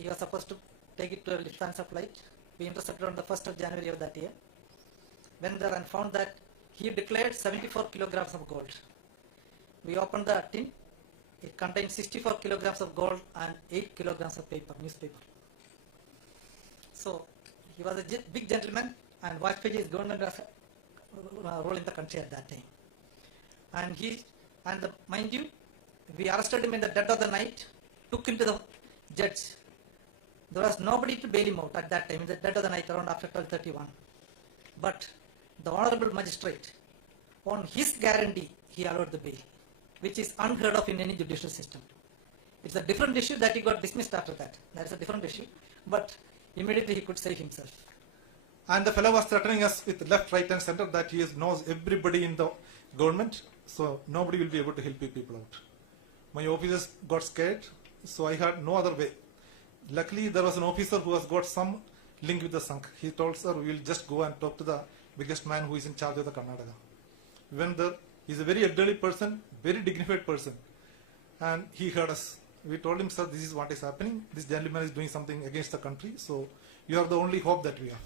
he was supposed to take it to a Lufthansa flight. We intercepted on the 1st of January of that year. Went there and found that he declared 74 kilograms of gold. We opened the tin. It contained 64 kilograms of gold and 8 kilograms of paper, newspaper. So he was a big gentleman, and Vajpayee's government was role in the country at that time. And mind you, we arrested him in the dead of the night, took him to the judge. There was nobody to bail him out at that time, in the dead of the night, around after 12:31. But the honorable magistrate, on his guarantee, he allowed the bail, which is unheard of in any judicial system. It's a different issue that he got dismissed after that. That is a different issue. But immediately he could save himself. And the fellow was threatening us with left, right and center that he knows everybody in the government, so nobody will be able to help people out. My officers got scared, so I had no other way. Luckily, there was an officer who has got some link with the Sangh. He told, sir, we will just go and talk to the biggest man who is in charge of the Karnataka. We went there. He's a very elderly person, very dignified person. And he heard us. We told him, sir, this is what is happening. This gentleman is doing something against the country, so you are the only hope that we have.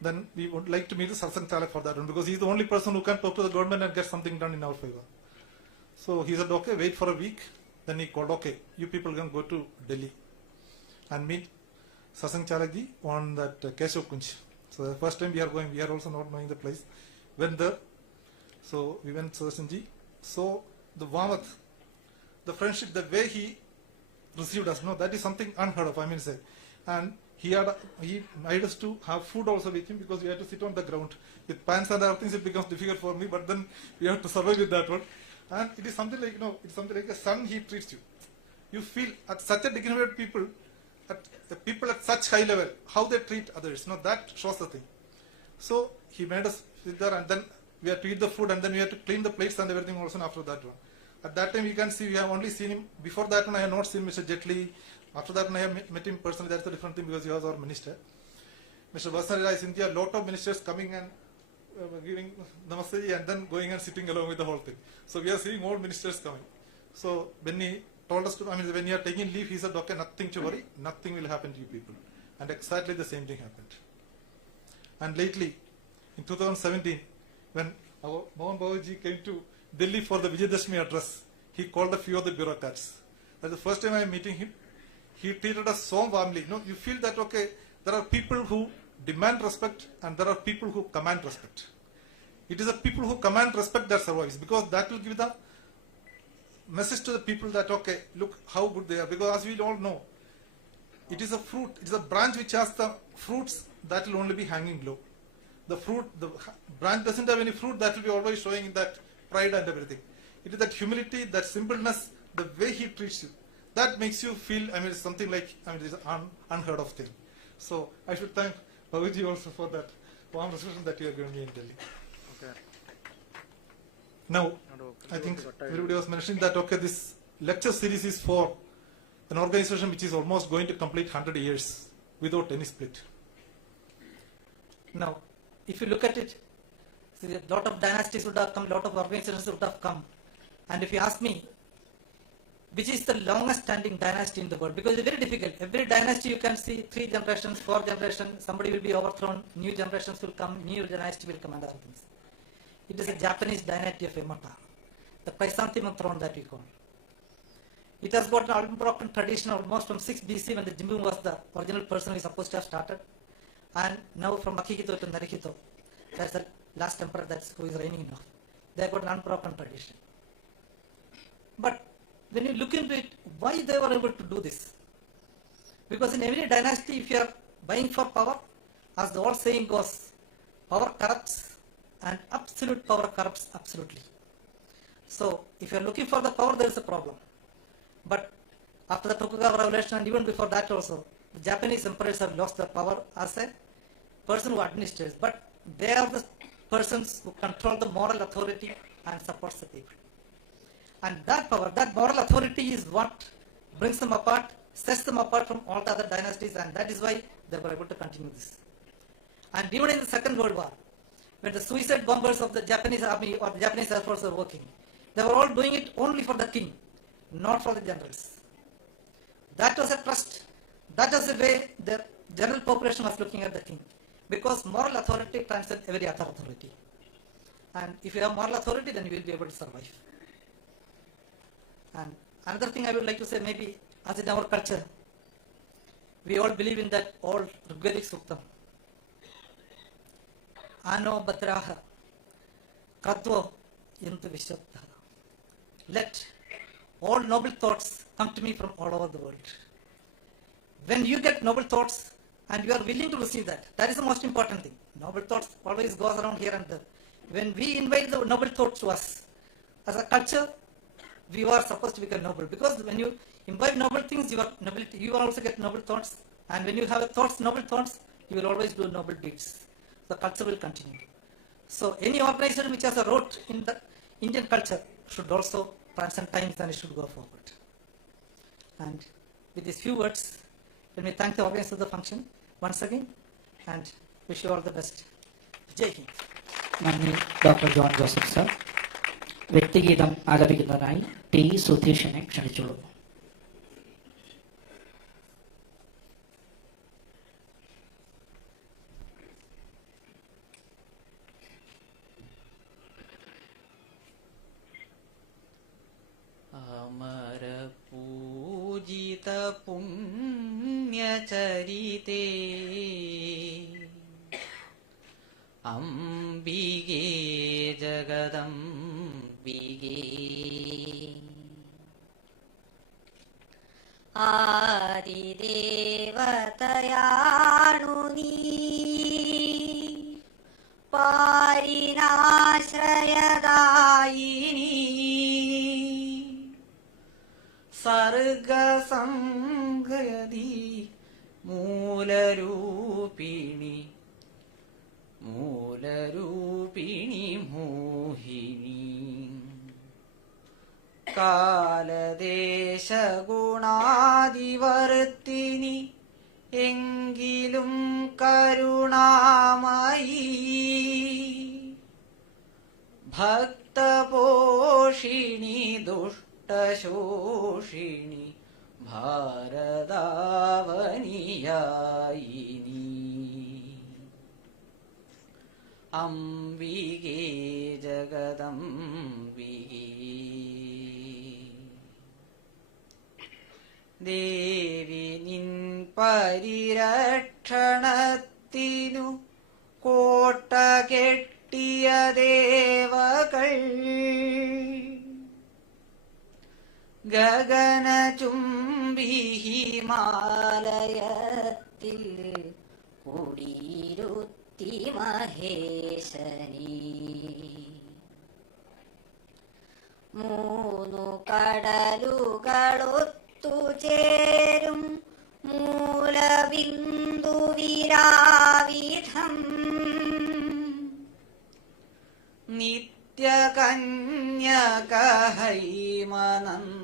Then we would like to meet the Satsang Chalak for that one, because he's the only person who can talk to the government and get something done in our favor. So he said, okay, wait for a week. Then he called, okay, you people can go to Delhi and meet Satsang Chalakji on that Keshav Kunj. So the first time we are going, we are also not knowing the place. Went there. So we went to Satsangji. So the warmth, the friendship, the way he received us, no, that is something unheard of, I mean say. And he made us to have food also with him, because we had to sit on the ground. With pants and other things, it becomes difficult for me, but then we have to survive with that one. And it is something like, it's something like a son he treats you. You feel at such a dignified people, at the people at such high level, how they treat others. No, that shows the thing. So he made us sit there, and then we had to eat the food, and then we had to clean the plates and everything also after that one. At that time, you can see, we have only seen him. Before that one, I have not seen Mr. Jetli. After that one, I have met him personally. That's a different thing, because he was our minister. Mr. Vasarira is India, a lot of ministers coming and giving namaste and then going and sitting along with the whole thing. So we are seeing all ministers coming. So when he told us to, when you are taking leave, he said, okay, nothing to worry, nothing will happen to you people. And exactly the same thing happened. And lately, in 2017, when our Mohan Babaji came to Delhi for the Vijayadashmi address, he called a few of the bureaucrats. That's the first time I am meeting him. He treated us so warmly. You feel that, okay, there are people who demand respect and there are people who command respect. It is the people who command respect that survives, because that will give the message to the people that, okay, look how good they are. Because as we all know, it is a fruit, it is a branch which has the fruits that will only be hanging low. The branch doesn't have any fruit, that will be always showing that pride and everything. It is that humility, that simpleness, the way he treats you, that makes you feel, it's something like, it is an unheard of thing. So I should thank Babaji also for that warm reception that you are giving me in Delhi. Okay. Now, I think everybody was mentioning that, okay, this lecture series is for an organization which is almost going to complete 100 years without any split. Now, if you look at it, see, a lot of dynasties would have come, a lot of organizations would have come. And if you ask me, which is the longest standing dynasty in the world? Because it's very difficult. Every dynasty you can see 3 generations, 4 generations, somebody will be overthrown, new generations will come, new dynasty will come, and other things. It is a Japanese dynasty of Emata, the Chrysanthemum throne that we call. It has got an unbroken tradition almost from 6 BC, when the Jimmu was the original person who is supposed to have started. And now from Akihito to Narihito, that's the last emperor who is reigning now. They have got an unbroken tradition. But when you look into it, why they were able to do this? Because in every dynasty, if you are vying for power, as the old saying goes, power corrupts and absolute power corrupts absolutely. So if you are looking for the power, there is a problem. But after the Tokugawa revolution, and even before that also, the Japanese emperors have lost their power as a person who administers, but they are the persons who control the moral authority and supports the people. And that power, that moral authority is what brings them apart, sets them apart from all the other dynasties, and that is why they were able to continue this. And even in the Second World War, when the suicide bombers of the Japanese army or the Japanese Air Force were working, they were all doing it only for the king, not for the generals. That was a trust That is the way the general population was looking at the king. Because moral authority transcends every other authority. And if you have moral authority, then you will be able to survive. And another thing I would like to say, maybe as in our culture, we all believe in that old Rigvedic Suktam. Ano Badraha Kadvo Intu Vishwabdha. Let all noble thoughts come to me from all over the world. When you get noble thoughts and you are willing to receive that, that is the most important thing. Noble thoughts always goes around here and there. When we invite the noble thoughts to us, as a culture, we are supposed to become noble. Because when you imbibe noble things, you are nobility. You also get noble thoughts. And when you have thoughts, noble thoughts, you will always do noble deeds. The culture will continue. So any organization which has a root in the Indian culture should also transcend times and it should go forward. And with these few words, let me thank the organizers of the function once again and wish you all the best. Jai Hind. നന്ദി doctor John Joseph sir. വ്യക്തിഗീതം ആലപിക്കുന്നതിനായി T സുധീഷിനെ ക്ഷണിച്ചുള്ളൂ. അമര പൂജിത പുണ്യചരിതേ അംബികേ ജഗദംബികേ ആദിദേവതയാണു നീ പാരിനാശ്രയദായിനി സർഗസംഗതി മൂലരൂപിണി മോഹിനി കാലദേശഗുണാദിവർത്തിനി എങ്കിലും കരുണാമയി ഭക്തപോഷിണി ദുഷ്ടശോഷിണി ഭാരതാവനിയായിനി അംബികേ ജഗദംബികേ ദേവി നിൻ പരിരക്ഷണത്തിനു കോട്ട കെട്ടിയ ദേവകൾ ഗഗനചുംബി ഹിമാലയത്തിൽ കുടിയിരുത്തി മഹേശനീ മൂന്നു കടലുകളൊത്തുചേരും മൂലബിന്ദുവിരാവിധം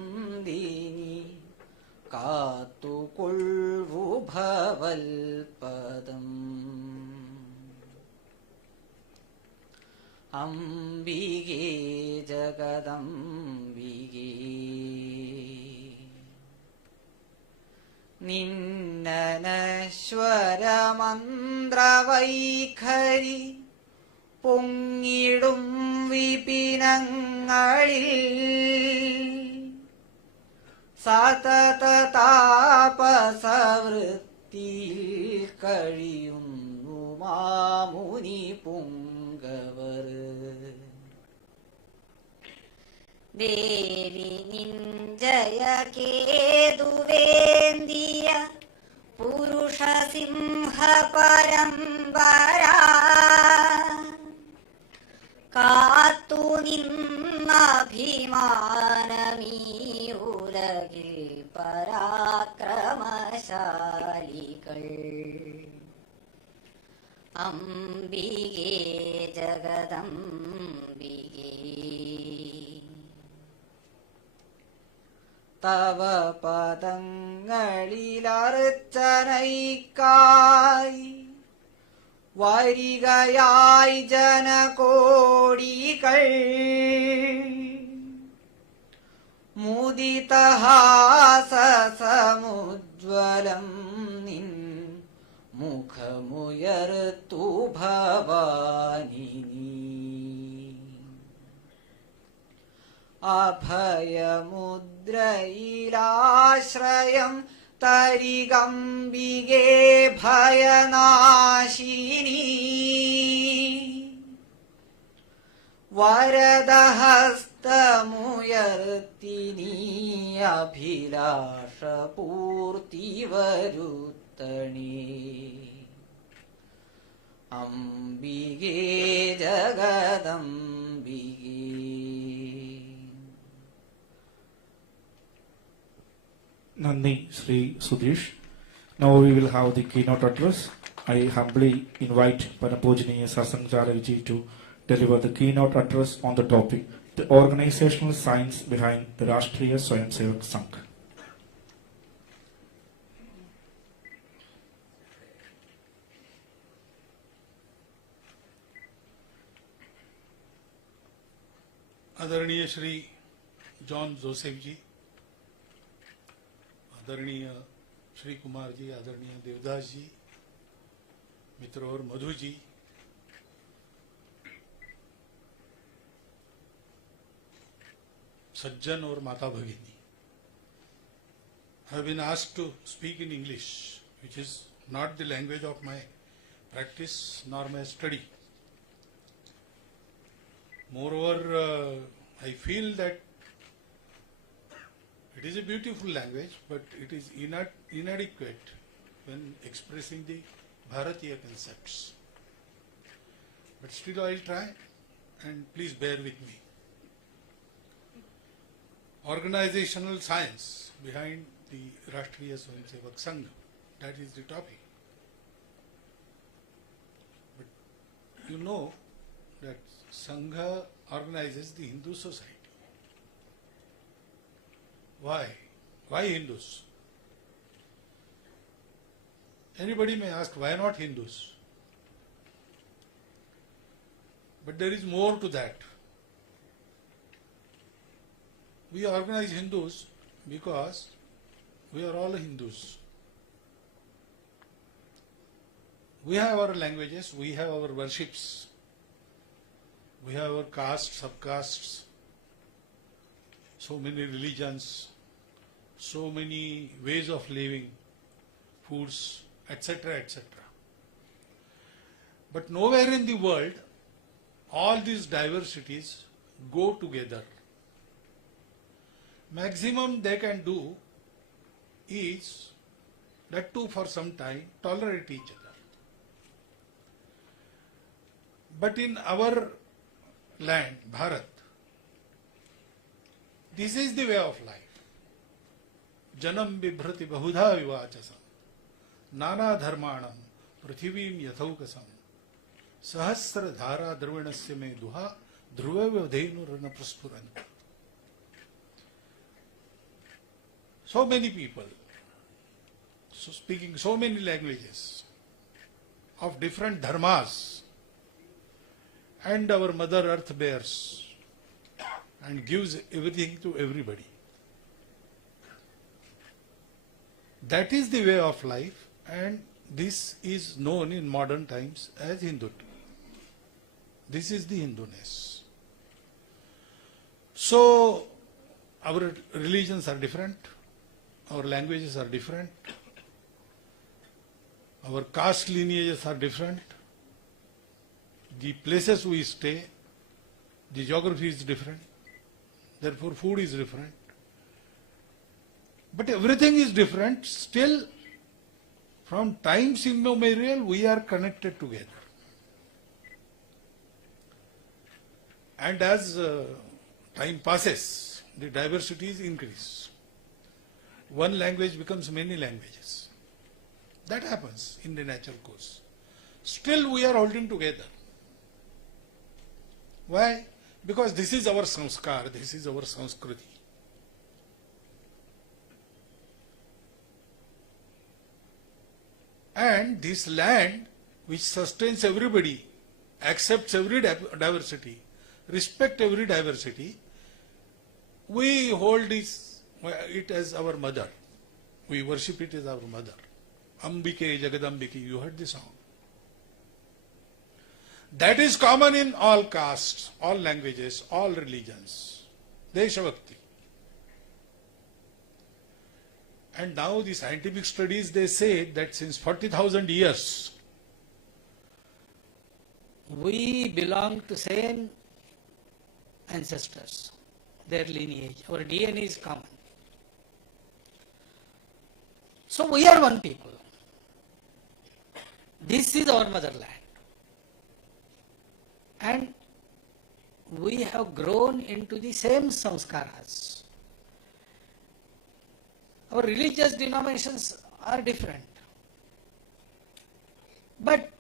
നിത്യകന്യകഹൈമനന്ദിനി കാത്തുകൊള്ളു ഭവൽപദം അംബികേ ജഗദംബികേ നിന്നനശ്വരമന്ത്രവൈഖരി പൊങ്ങിടും വിപിനങ്ങളിൽ സതത താപസവൃത്തിയിൽ കഴിയുന്നു മാമുനി പുങ്കവർ ദേവി നിഞ്ജയ കേതുവേന്ദിയ പുരുഷസിംഹ പരമ്പര കാത്തു നിന്നഭിമാനമീ ഉലകിൽ പരാക്രമശാലികൾ അംബികേ ജഗദംബികേ തവ പദങ്ങളിലർച്ചനയ്ക്കായി വരികയായി ജനകോടികൾ മുദിതഹാസമുജ്വല ജ്വലം നിൻ മുഖമുയർത്തു ഭവാനി നീ. അഭയമുദ്രയിലാശ്രയം തരികമ്പികേ ഭയനാശിനി. വരദഹസ്തമുയർത്തി നീ അഭിലാഷപൂർത്തി വരുത്തണേ. അംബികേ ജഗദംബികേ. Nandi Sri Sudhish. Now we will have the keynote address. I humbly invite Panapojaniya Sasangjaraji to deliver the keynote address on the topic, the organizational science behind the Rashtriya Swayamsevak Sangh. आदरणीय Shri John Joseph जी, आदरणीय श्री कुमार जी, आदरणीय देवदास जी, मित्र और मधु जी, सज्जन और माता भगिनी, I have been asked to speak in English, which is not the language of my practice nor my study. Moreover, I feel that it is a beautiful language, but it is inadequate when expressing the Bharatiya concepts. But still I will try, and please bear with me. Organizational science behind the Rashtriya Swayamsevak Sangh, that is the topic. But you know that Sangha organizes the Hindu society. Why? Why Hindus? Anybody may ask, why not Hindus? But there is more to that. We organize Hindus because we are all Hindus. We have our languages, we have our worships, we have our castes, subcastes, so many religions, so many ways of living, foods, etc., etc. But nowhere in the world all these diversities go together. Maximum they can do is, that too for some time, tolerate each other. But in our land, Bharat, this is the way of life. Janam bibhrati bahudha vivachasam nana dharmanam prithivim yathaukasam sahasra dhara drvinasya me duha dhruvavadhenurana praspuran. So many people, so speaking so many languages of different dharmas, and our Mother Earth bears and gives everything to everybody. That is the way of life, and this is known in modern times as Hindutva. This is the Hinduness. So our religions are different, our languages are different, our caste lineages are different, the places we stay, the geography is different, therefore food is different. But everything is different, still from times immemorial we are connected together. And as time passes, the diversities increase. One language becomes many languages. That happens in the natural course. Still we are holding together. Why? Because this is our sanskar, this is our sanskriti. And this land which sustains everybody, accepts every diversity, respect every diversity, we hold it as our mother. We worship it as our mother. Ambike Jagadambike, you heard the song. That is common in all castes, all languages, all religions. Deshabhakti. And now the scientific studies, they say that since 40,000 years, We belong to same ancestors, their lineage. Our DNA is common. So we are one people. This is our motherland. And we have grown into the same samskaras. Our religious denominations are different. But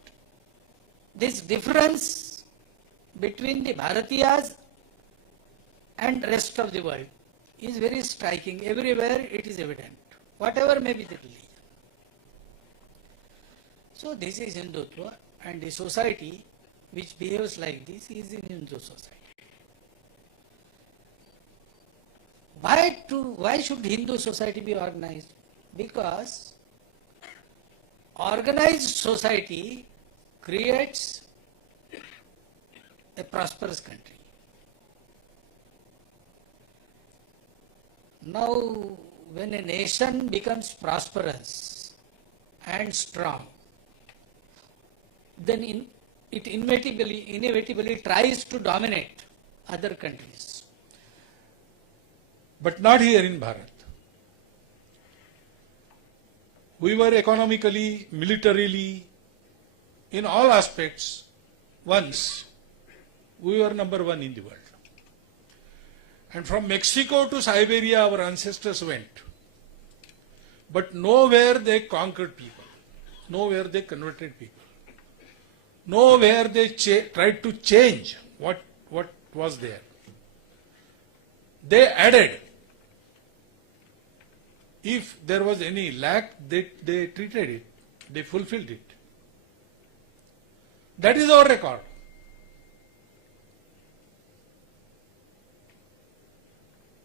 this difference between the Bharatiyas and rest of the world is very striking. Everywhere it is evident, whatever may be the religion. So this is Hindutva, and the society which behaves like this is in Hindu society. Why should Hindu society be organized? Because organized society creates a prosperous country. Now, when a nation becomes prosperous and strong, then it inevitably tries to dominate other countries. but not here in Bharat. We were economically, militarily, in all aspects, once we were number one in the world. And from Mexico to Siberia, our ancestors went. But nowhere they conquered people. Nowhere they converted people. Nowhere they tried to change what was there. They added. If there was any lack, they treated it. They fulfilled it. That is our record.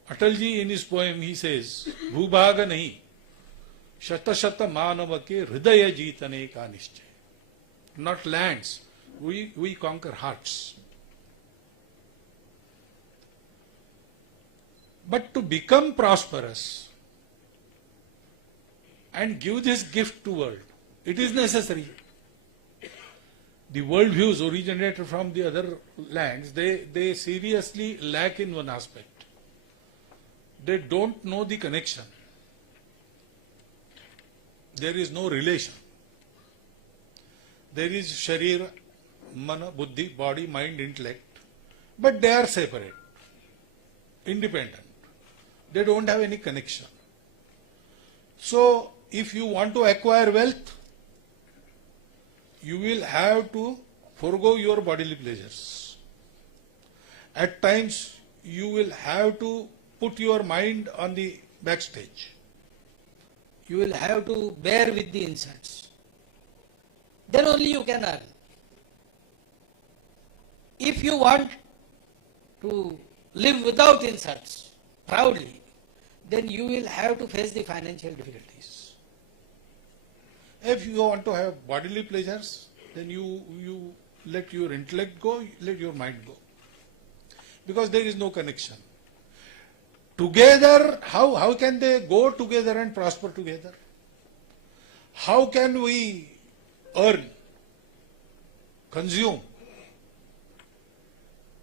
Atalji in his poem, he says, Bhubhaga nahi, shata shata manava ke hridaya jeetane ka nischay. Not lands, we conquer hearts. But to become prosperous and give this gift to world, it is necessary. The world views originated from the other lands, they seriously lack in one aspect. They don't know the connection. There is no relation. There is Sharira, Mana, Buddhi, body, mind, intellect, but they are separate, independent. They don't have any connection. So, if you want to acquire wealth, you will have to forego your bodily pleasures. At times, you will have to put your mind on the backstage. You will have to bear with the insults. Then only you can earn. If you want to live without insults, proudly, then you will have to face the financial difficulties. If you want to have bodily pleasures, then you let your intellect go, let your mind go. Because there is no connection. Together, how can they go together and prosper together? How can we earn, consume,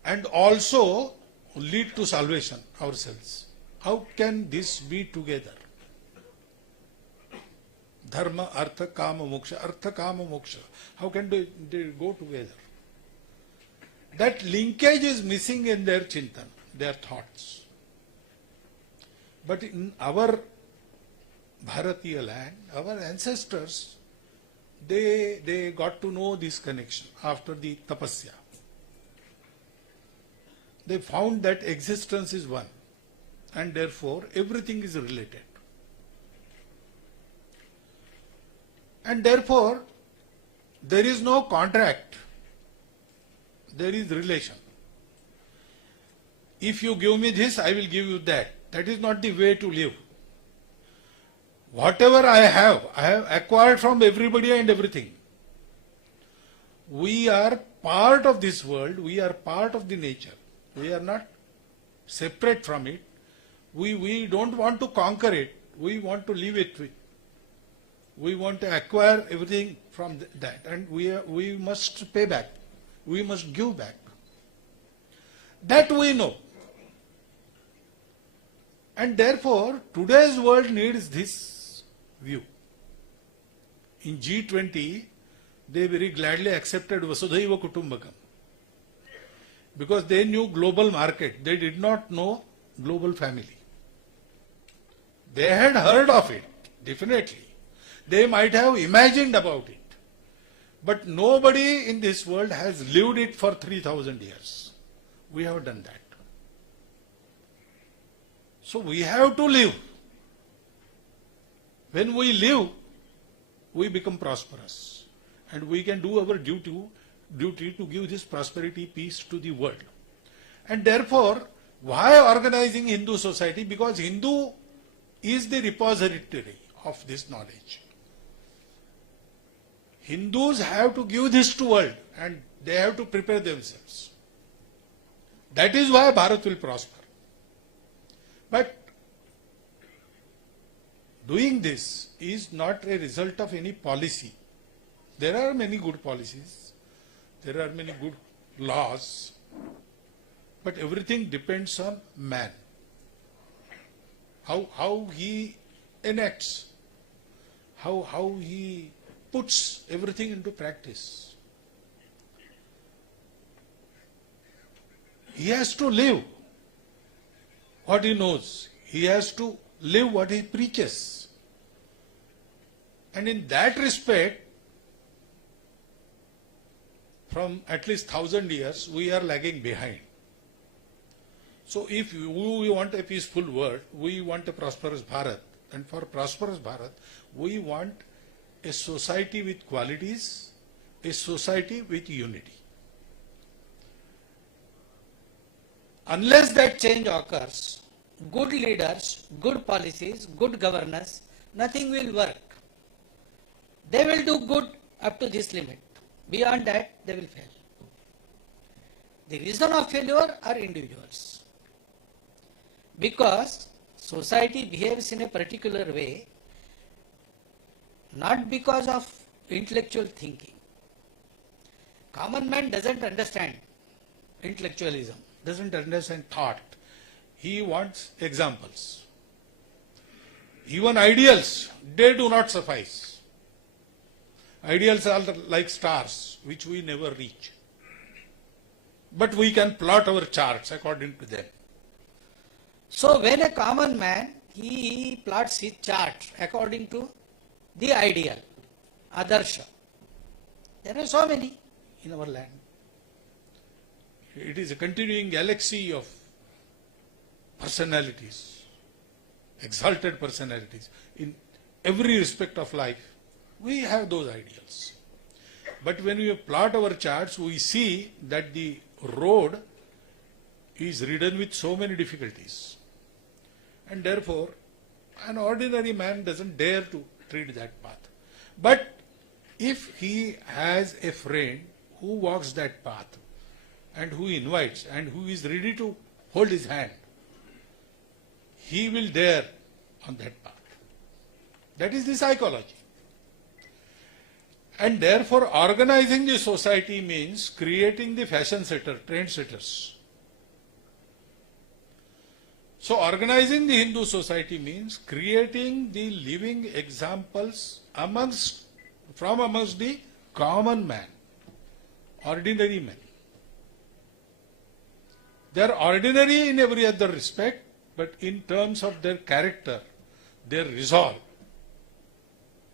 and also lead to salvation ourselves? How can this be together? Dharma, artha, kama, moksha. Artha, kama, moksha. How can they go together? That linkage is missing in their chintan, their thoughts. But in our Bharatiya land, our ancestors, they got to know this connection after the tapasya. They found that existence is one, and therefore everything is related. And therefore, there is no contract, there is relation. If you give me this, I will give you that. That is not the way to live. whatever I have acquired from everybody and everything. We are part of this world, we are part of the nature. We are not separate from it. We don't want to conquer it, we want to live it with. We want to acquire everything from that, and we must pay back, we must give back. That we know. And therefore, today's world needs this view. In G20, they very gladly accepted Vasudhaiva Kutumbakam. Because they knew global market, they did not know global family. They had heard of it, definitely. They might have imagined about it. But nobody in this world has lived it for 3,000 years. We have done that. So we have to live. When we live, we become prosperous. And we can do our duty to give this prosperity, peace to the world. And therefore, why organizing Hindu society? Because Hindu is the repository of this knowledge. Hindus have to give this to world and they have to prepare themselves. That is why Bharat will prosper. But doing this is not a result of any policy. There are many good policies, there are many good laws, but everything depends on man. How he enacts, how he puts everything into practice. He has to live what he knows. He has to live what he preaches. And in that respect, from at least 1,000 years, we are lagging behind. So if we want a peaceful world, we want a prosperous Bharat. And for prosperous Bharat, we want a society with qualities, a society with unity. Unless that change occurs, good leaders, good policies, good governance, nothing will work. They will do good up to this limit. Beyond that, they will fail. The reason of failure are individuals. Because society behaves in a particular way, not because of intellectual thinking. Common man doesn't understand intellectualism, doesn't understand thought. He wants examples. Even ideals, they do not suffice. Ideals are like stars, which we never reach. But we can plot our charts according to them. So when a common man, he plots his chart according to the ideal, Adarsha. There are so many in our land. It is a continuing galaxy of personalities, exalted personalities. In every respect of life, we have those ideals. But when we plot our charts, we see that the road is ridden with so many difficulties. And therefore, an ordinary man doesn't dare to tread that path. But if he has a friend who walks that path and who invites and who is ready to hold his hand, he will dare on that path. That is the psychology. And therefore, organizing the society means creating the fashion setter, trend setters. So organizing the Hindu society means creating the living examples from amongst the common man, ordinary men. They are ordinary in every other respect, but in terms of their character, their resolve,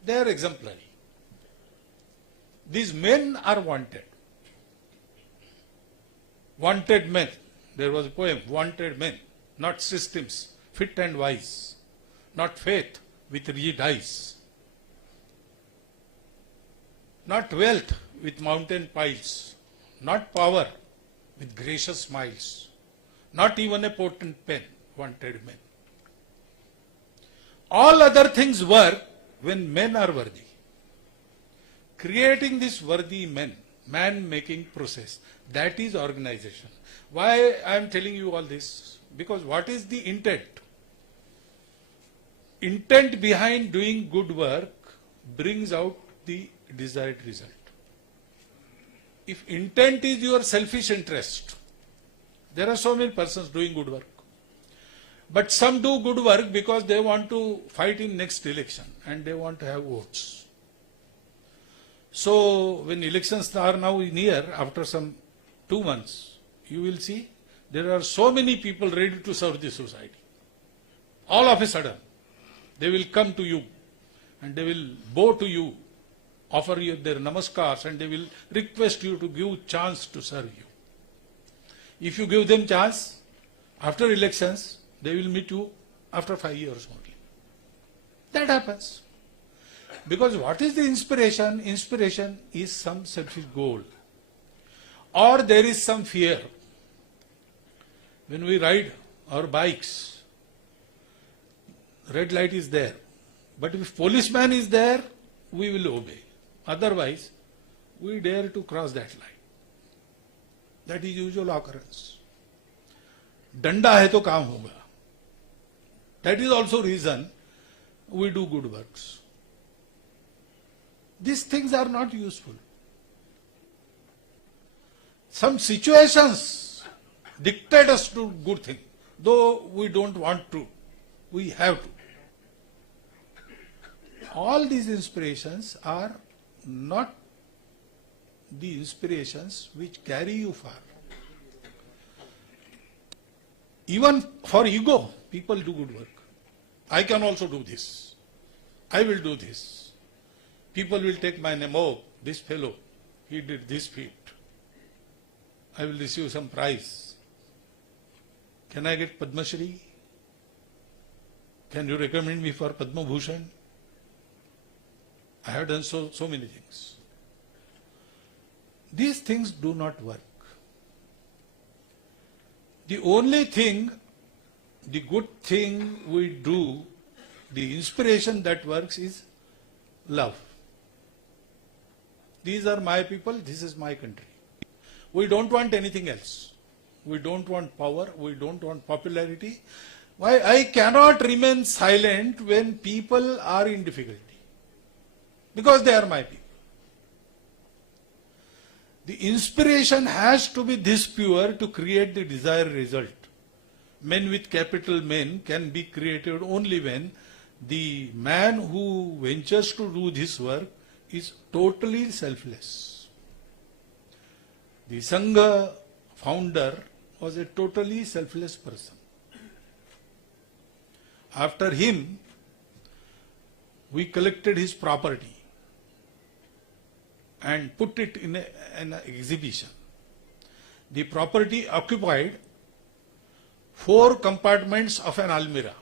they are exemplary. These men are wanted. Wanted men. There was a poem, Wanted Men. Not systems, fit and wise. Not faith with rigid eyes. Not wealth with mountain piles. Not power with gracious smiles. Not even a potent pen. Wanted men. All other things work when men are worthy. Creating this worthy men, man-making process, that is organization. Why I am telling you all this? Because what is the intent? Intent behind doing good work brings out the desired result. If intent is your selfish interest, there are so many persons doing good work. But some do good work because they want to fight in next election and they want to have votes. So when elections are now near, after some 2 months, you will see there are so many people ready to serve the society. All of a sudden, they will come to you and they will bow to you, offer you their namaskars, and they will request you to give chance to serve you. If you give them chance, after elections, they will meet you after 5 years only. That happens. Because what is the inspiration? Inspiration is some selfish goal. Or there is some fear. When we ride our bikes, red light is there. But if policeman is there, we will obey. Otherwise, we dare to cross that line. That is usual occurrence. Danda hai to kaam hoga. That is also reason we do good works. These things are not useful. Some situations dictate us to good thing. Though we don't want to, we have to. All these inspirations are not the inspirations which carry you far. Even for ego, people do good work. I can also do this. I will do this. People will take my name. Oh, this fellow, he did this feat. I will receive some prize. Can I get Padma Shri? Can you recommend me for Padma Bhushan? I have done so many things. These things do not work. The only thing, the good thing we do, the inspiration that works is love. These are my people, this is my country. We don't want anything else. We don't want power, we don't want popularity. Why? I cannot remain silent when people are in difficulty. Because they are my people. The inspiration has to be this pure to create the desired result. Men with capital Men can be created only when the man who ventures to do this work is totally selfless. The Sangha founder was a totally selfless person. After him, we collected his property and put it in an exhibition. The property occupied 4 compartments of an almirah.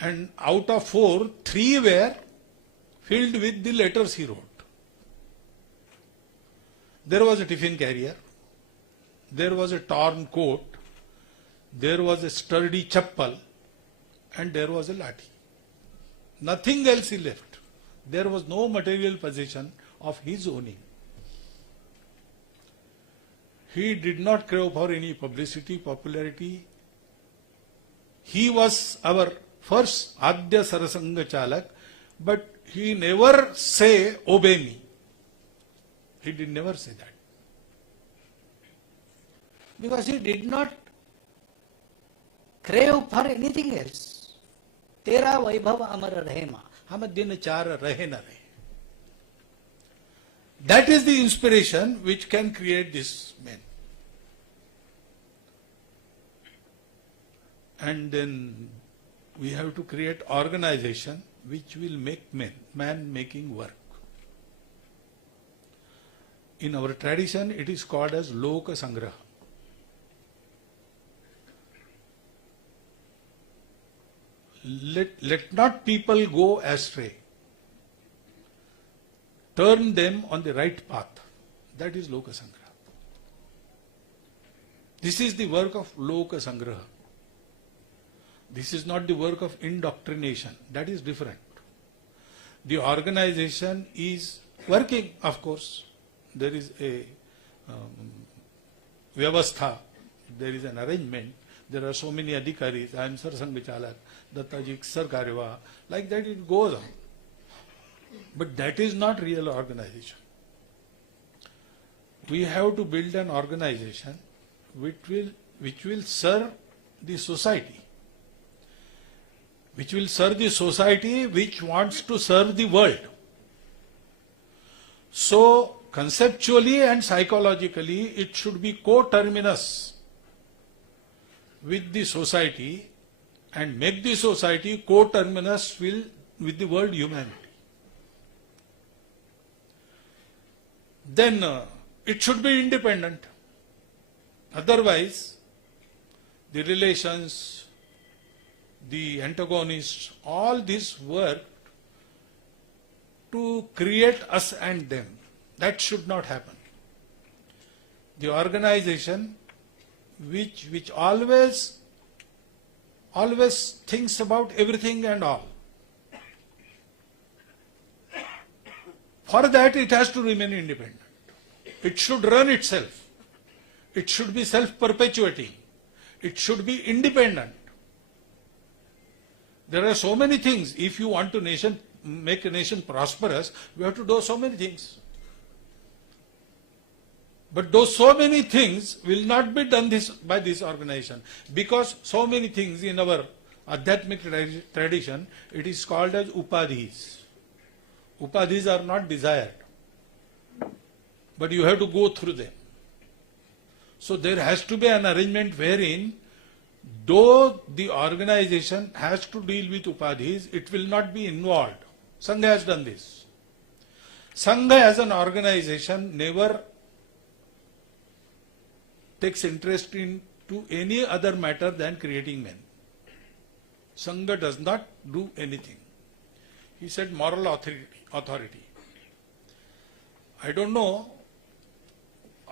And out of 4, 3 were filled with the letters he wrote. There was a tiffin carrier, there was a torn coat, there was a sturdy chappal, and there was a lathi. Nothing else he left. There was no material possession of his owning. He did not crave for any publicity, popularity. He was our first Adya Sarasanga Chalak, but he never say, obey me. He did never say that. Because he did not crave for anything else. Tera vaibhav amar rahema. हम दिन चार रहे न रहे. That is the inspiration which can create this man. And then we have to create organization which will make man making work. In our tradition, it is called as Loka Sangraha. Let not people go astray. Turn them on the right path. That is Loka Sangraha. This is the work of Loka Sangraha. This is not the work of indoctrination. That is different. The organization is working, of course. There is a vyavastha, there is an arrangement. There are so many adhikaris. I am Sarsang Vichalak, Dattaji Sar Karyava. Like that it goes on. But that is not real organization. We have to build an organization which will serve the society. Which will serve the society which wants to serve the world. So, conceptually and psychologically, it should be coterminous with the society and make the society coterminous with the world humanity. Then it should be independent. Otherwise, the relations, the antagonists, all this work to create us and them. That should not happen. The organization which always thinks about everything and all. For that it has to remain independent. It should run itself. It should be self-perpetuating. It should be independent. There are so many things. If you want to make a nation prosperous, we have to do so many things. But those so many things will not be done by this organization, because so many things in our Adhyatmic tradition, it is called as upadhis. Upadhis are not desired, but you have to go through them. So there has to be an arrangement wherein, though the organization has to deal with upadhis, it will not be involved. Sangha has done this. Sangha as an organization never takes interest into any other matter than creating men. Sangha does not do anything. He said moral authority. I don't know.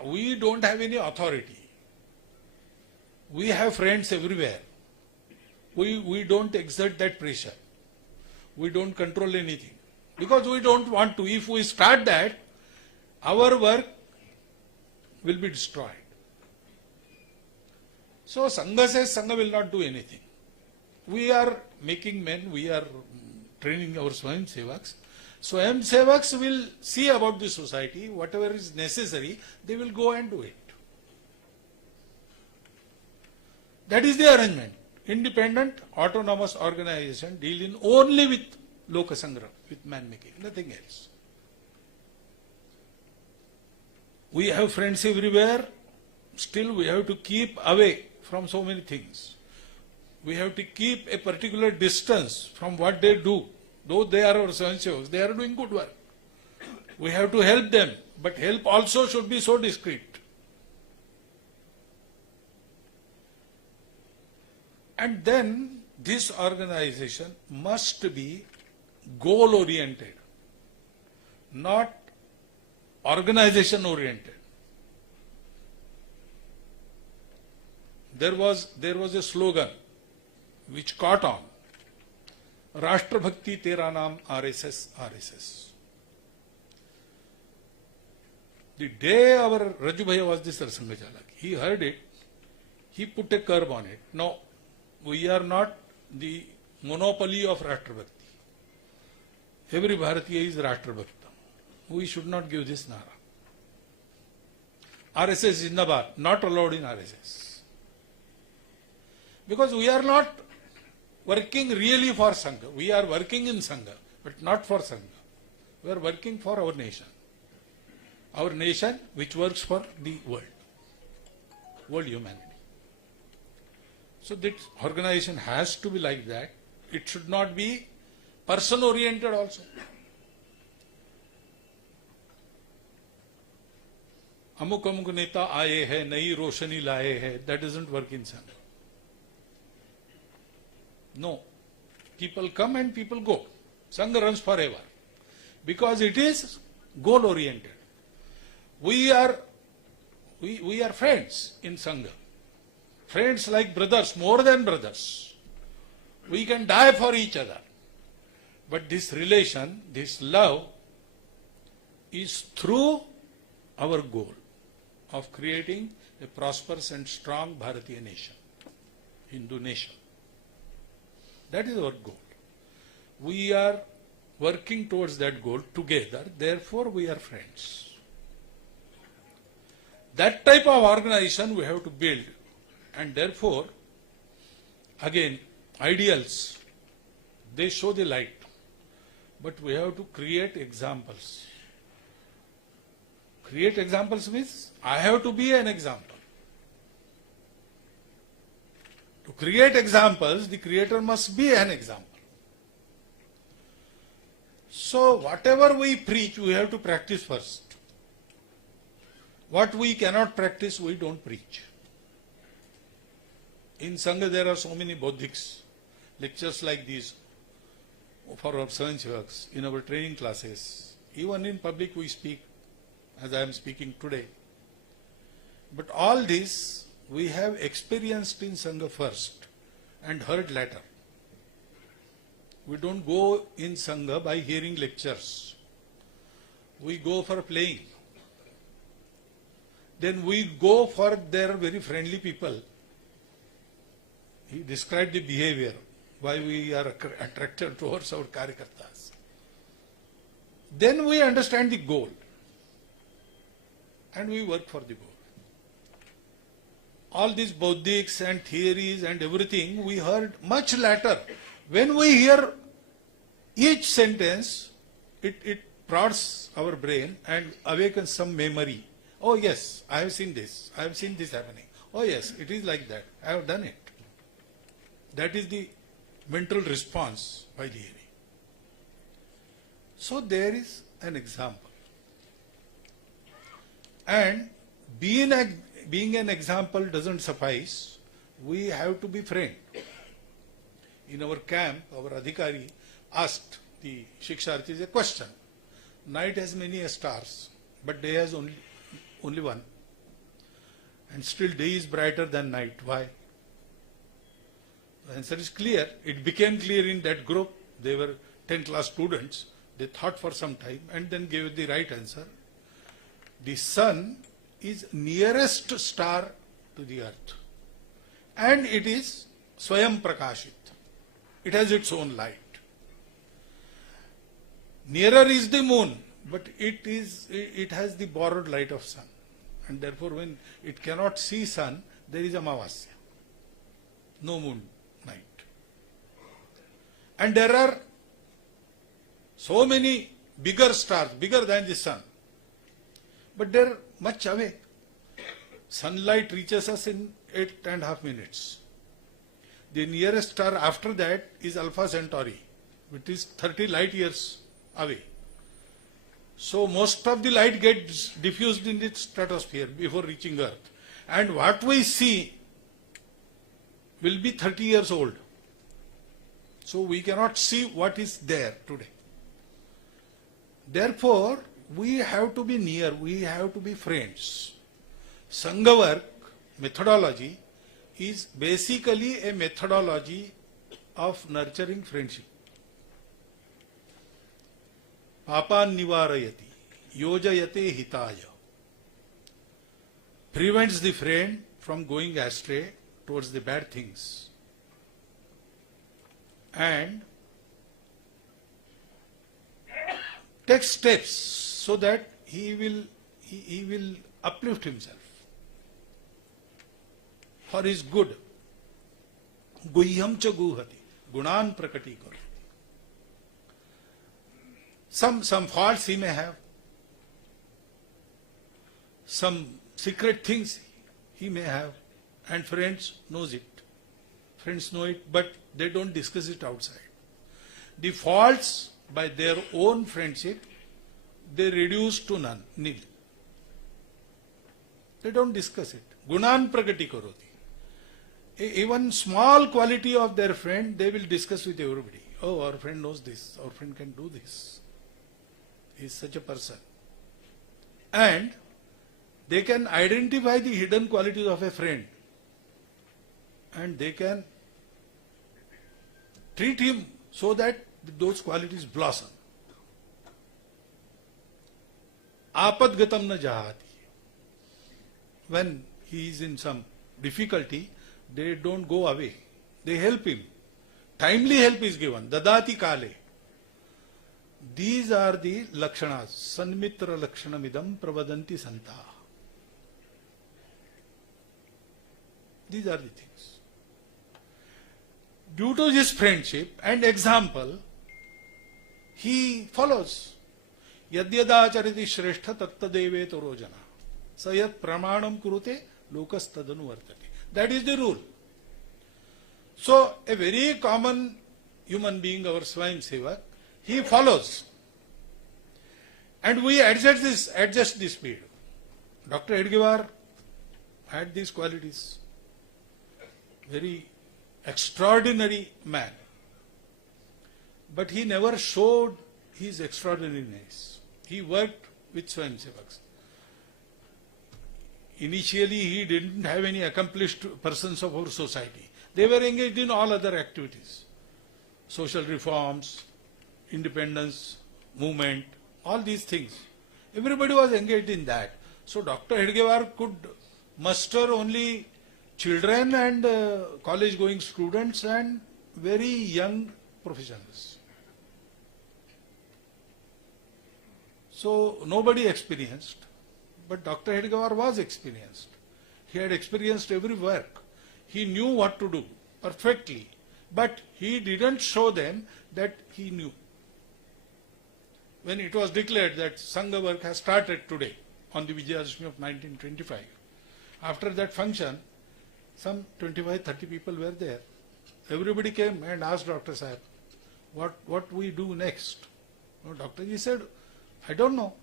We don't have any authority. We have friends everywhere. We don't exert that pressure. We don't control anything. Because we don't want to. If we start that, our work will be destroyed. So Sangha says Sangha will not do anything. We are making men, we are training our Swayam Sevaks. Swayam Sevaks will see about the society, whatever is necessary, they will go and do it. That is the arrangement. Independent, autonomous organization dealing only with Loka Sangra, with man making, nothing else. We have friends everywhere, still we have to keep away from so many things. We have to keep a particular distance from what they do. Though they are our Swayansevaks, they are doing good work. We have to help them, but help also should be so discreet. And then this organization must be goal oriented, not organization oriented. There was a slogan which caught on. Rashtra Bhakti Tera Naam RSS, RSS. The day our Raju Bhaiya was the Sarsang Chalak, he heard it, he put a curb on it. No, we are not the monopoly of Rashtra Bhakti. Every Bharatiya is Rashtra Bhakta. We should not give this nara. RSS Zindabad, not allowed in RSS. Because we are not working really for Sangha. We are working in Sangha, but not for Sangha. We are working for our nation. Our nation which works for the world humanity. So this organization has to be like that. It should not be person oriented also. Amuk amuk neta aaye hai, nayi roshani laaye hai. That doesn't work in Sangha. No. People come and people go. Sangha runs forever. Because it is goal oriented. We are friends in Sangha. Friends like brothers, more than brothers. We can die for each other. But this relation, this love, is through our goal of creating a prosperous and strong Bharatiya nation, Hindu nation. That is our goal. We are working towards that goal together, therefore we are friends. That type of organization we have to build, and therefore, again, ideals, they show the light, but we have to create examples. Create examples means I have to be an example. To create examples, the creator must be an example. So whatever we preach, we have to practice first. What we cannot practice, we don't preach. In Sangha there are so many Bodhiks, lectures like these for our Swayansevaks, in our training classes. Even in public we speak, as I am speaking today. But all this we have experienced in Sangha first and heard later. We don't go in Sangha by hearing lectures. We go for playing. Then we go for their very friendly people. He described the behavior, why we are attracted towards our Karyakartas. Then we understand the goal. And we work for the goal. All these Bauddhics and theories and everything we heard much later. When we hear each sentence, it prods our brain and awakens some memory. Oh yes, I have seen this. I have seen this happening. Oh yes, it is like that. I have done it. That is the mental response by the hearing. So there is an example. And being an example doesn't suffice. We have to be friend. In our camp, our adhikari asked the Shiksharthis a question. Night has many stars, but day has only one. And still day is brighter than night. Why? The answer is clear. It became clear in that group. They were 10 class students. They thought for some time and then gave the right answer. The sun is nearest star to the earth. And it is Swayam Prakashit. It has its own light. Nearer is the moon, but it has the borrowed light of sun. And therefore when it cannot see sun, there is Amavasya. No moon night. And there are so many bigger stars, bigger than the sun. But they are much away. Sunlight reaches us in 8.5 minutes. The nearest star after that is Alpha Centauri, which is 30 light years away. So most of the light gets diffused in its stratosphere before reaching Earth. And what we see will be 30 years old. So we cannot see what is there today. Therefore, we have to be near, we have to be friends. Sangha work, methodology, is basically a methodology of nurturing friendship. Papan nivarayati, yojayate hitaya. Prevents the friend from going astray towards the bad things. And takes steps so that he will uplift himself for his good. Guhyam cha guhati, gunan prakati kar. Some faults he may have, some secret things he may have, and friends knows it. Friends know it, but they don't discuss it outside. The faults by their own friendship, they reduce to nil. They don't discuss it. Gunan prakati karoti. Even small quality of their friend, they will discuss with everybody. Oh, our friend knows this. Our friend can do this. He is such a person. And they can identify the hidden qualities of a friend. And they can treat him so that those qualities blossom. Apadgatam na jahati. When he is in some difficulty, they don't go away. They help him. Timely help is given. Dadati kale. These are the lakshanas. Sanmitra lakshanamidam pravadanti santa. These are the things. Due to his friendship and example, he follows. Yadyadachariti shrestha tattadeve torojana. Sayat pramanam kurute lokas tadanu vartati. That is the rule. So, a very common human being, our Swayamsevak, he follows. And we adjust the speed. Dr. Edgewar had these qualities. Very extraordinary man. But he never showed his extraordinariness. He worked with Swayamsevaks. Initially, he didn't have any accomplished persons of our society. They were engaged in all other activities. Social reforms, independence, movement, all these things. Everybody was engaged in that. So Dr. Edgewar could muster only children and college-going students and very young professionals. So nobody experienced, but Dr. Edgewar was experienced. He had experienced every work. He knew what to do perfectly, but he didn't show them that he knew. When it was declared that Sangha work has started today on the Vijayadashmi of 1925, after that function, some 25-30 people were there. Everybody came and asked Dr. Sahib, what we do next? Dr. Ji said, I don't know.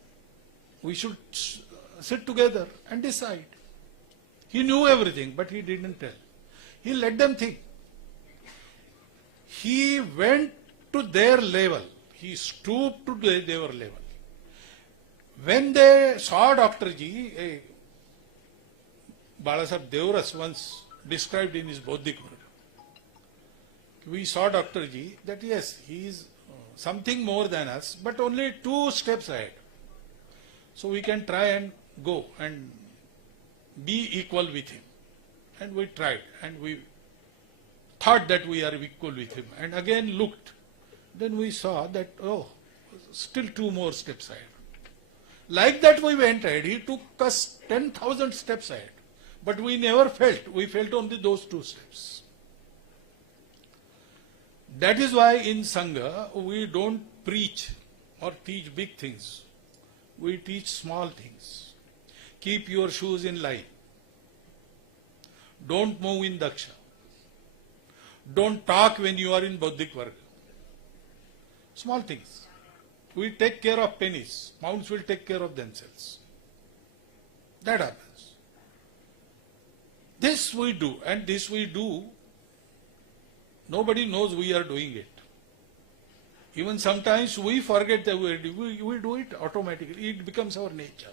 We should sit together and decide. He knew everything, but he didn't tell. He let them think. He went to their level. He stooped to their level. When they saw Dr. Ji, Balasaheb Devras once described in his Bodhik work, we saw Dr. Ji that yes, he is something more than us, but only 2 steps ahead. So we can try and go and be equal with him. And we tried and we thought that we are equal with him and again looked. Then we saw that, oh, still 2 more steps ahead. Like that we went ahead. He took us 10,000 steps ahead. But we never felt. We felt only those 2 steps. That is why in Sangha we don't preach or teach big things. We teach small things. Keep your shoes in line. Don't move in daksha. Don't talk when you are in Bodhik Varga. Small things. We take care of pennies. Mounts will take care of themselves. That happens. This we do, and this we do. Nobody knows we are doing it. Even sometimes we forget that we do it automatically. It becomes our nature.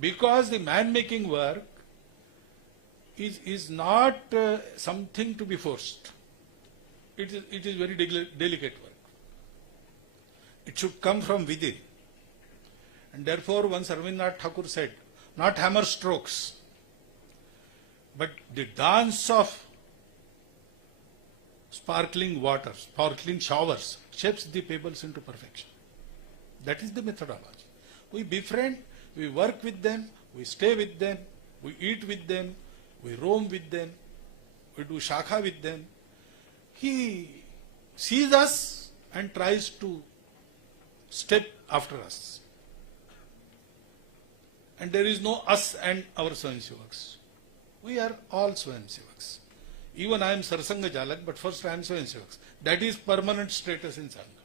Because the man-making work is not something to be forced. It is very delicate work. It should come from within. And therefore, once Rabindranath Thakur said, not hammer strokes, but the dance of sparkling water, sparkling showers, shapes the pebbles into perfection. That is the methodology. We befriend, we work with them, we stay with them, we eat with them, we roam with them, we do shakha with them. He sees us and tries to step after us. And there is no us and our Swayamsevaks. We are all Swayamsevaks. Even I am Sarsanga Jalak, but first I am Swayamsevaks. That is permanent status in Sangha.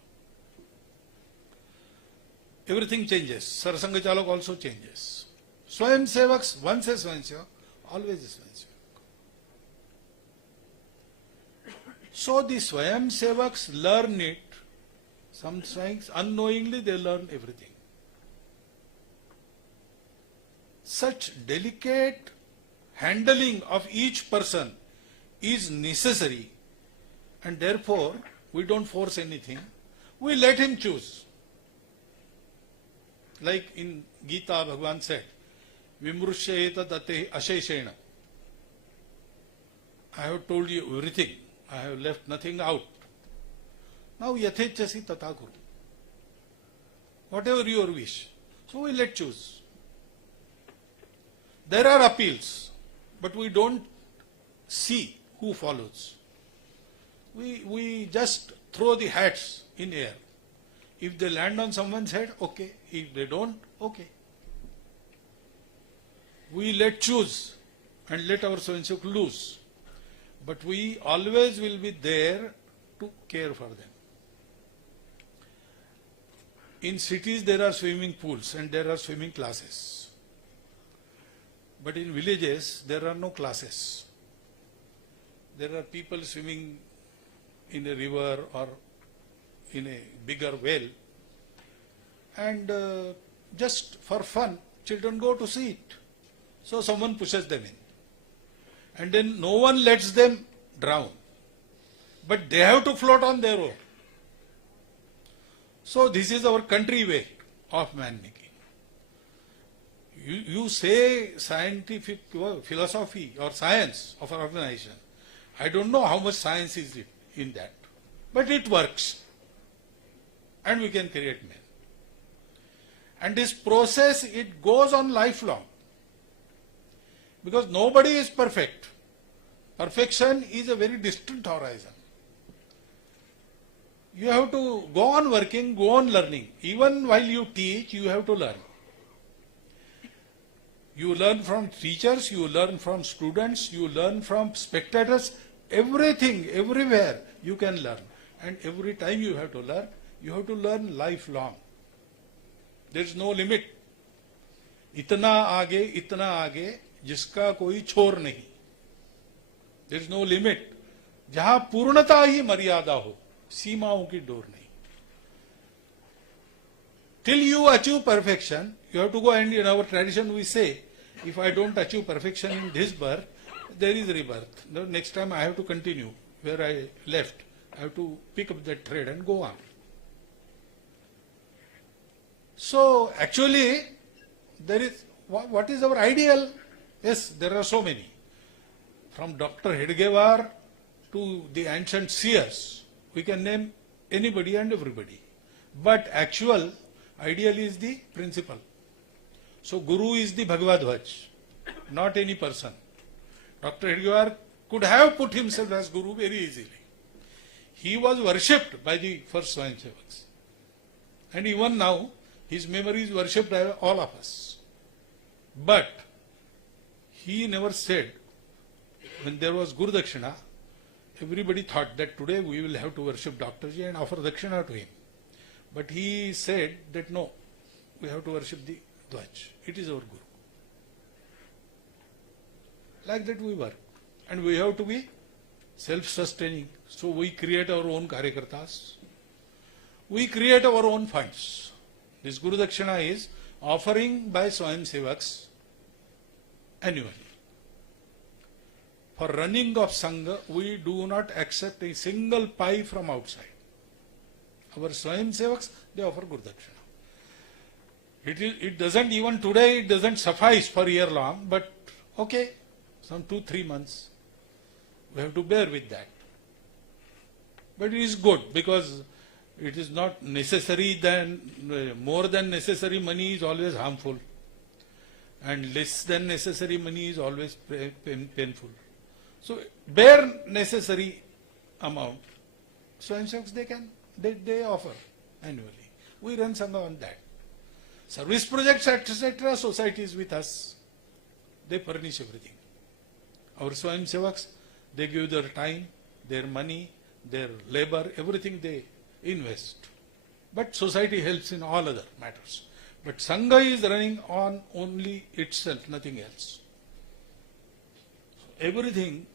Everything changes. Sarsanga Jalak also changes. Swayamsevaks, once a Swayamsevak, always a Swayamsevak. So the Swayamsevaks learn it. Sometimes unknowingly they learn everything. Such delicate handling of each person is necessary, and therefore we don't force anything. We let him choose. Like in Gita, Bhagavan said, Vimrushayeta tate asheshena. I have told you everything. I have left nothing out. Now yathechasi tata kuru. Whatever your wish. So we let choose. There are appeals, but we don't see who follows. We just throw the hats in air. If they land on someone's head, okay. If they don't, okay. We let choose and let our so-and-so lose. But we always will be there to care for them. In cities there are swimming pools and there are swimming classes. But in villages there are no classes. There are people swimming in a river or in a bigger well, and just for fun children go to see it. So someone pushes them in, and then no one lets them drown, but they have to float on their own. So this is our country way of man making. You say scientific philosophy or science of an organization. I don't know how much science is in that, but it works, and we can create men. And this process, it goes on lifelong, because nobody is perfect. Perfection is a very distant horizon. You have to go on working, go on learning. Even while you teach, you have to learn. You learn from teachers, you learn from students, you learn from spectators. Everything, everywhere you can learn. And every time you have to learn lifelong. There is no limit. इतना आगे जिसका कोई छोर नहीं. There is no limit. जहां पूर्णता ही मर्यादा हो, सीमाओं की डोर नहीं. Till you achieve perfection, you have to go, and in our tradition we say, if I don't achieve perfection in this birth, there is rebirth. The next time I have to continue where I left. I have to pick up that thread and go on. So actually, there is, what is our ideal? Yes, there are so many. From Dr. Heidegger to the ancient seers, we can name anybody and everybody. But actual ideal is the principle. So Guru is the Bhagavad, not any person. Dr. Heidegger could have put himself as Guru very easily. He was worshipped by the first Swayamsevaks. And even now, his memory is worshipped by all of us. But he never said, when there was Guru Dakshina, everybody thought that today we will have to worship Dr. Ji and offer Dakshina to him. But he said that no, we have to worship the Dwaj. It is our Guru. Like that we work. And we have to be self-sustaining. So we create our own Karyakartas. We create our own funds. This Guru Dakshina is offering by Swayamsevaks annually. For running of Sangha, we do not accept a single pie from outside. Our Swayamsevaks, they offer Guru Dakshina. It doesn't, even today, it doesn't suffice for a year long, but okay, some 2-3 months, we have to bear with that. But it is good, because it is not necessary, more than necessary money is always harmful, and less than necessary money is always painful. So bare necessary amount, Swayamsevaks they offer annually. We run Sangha on that. Service projects, etc., society is with us. They furnish everything. Our Swayamsevaks, they give their time, their money, their labor, everything they invest. But society helps in all other matters. But Sangha is running on only itself, nothing else. So everything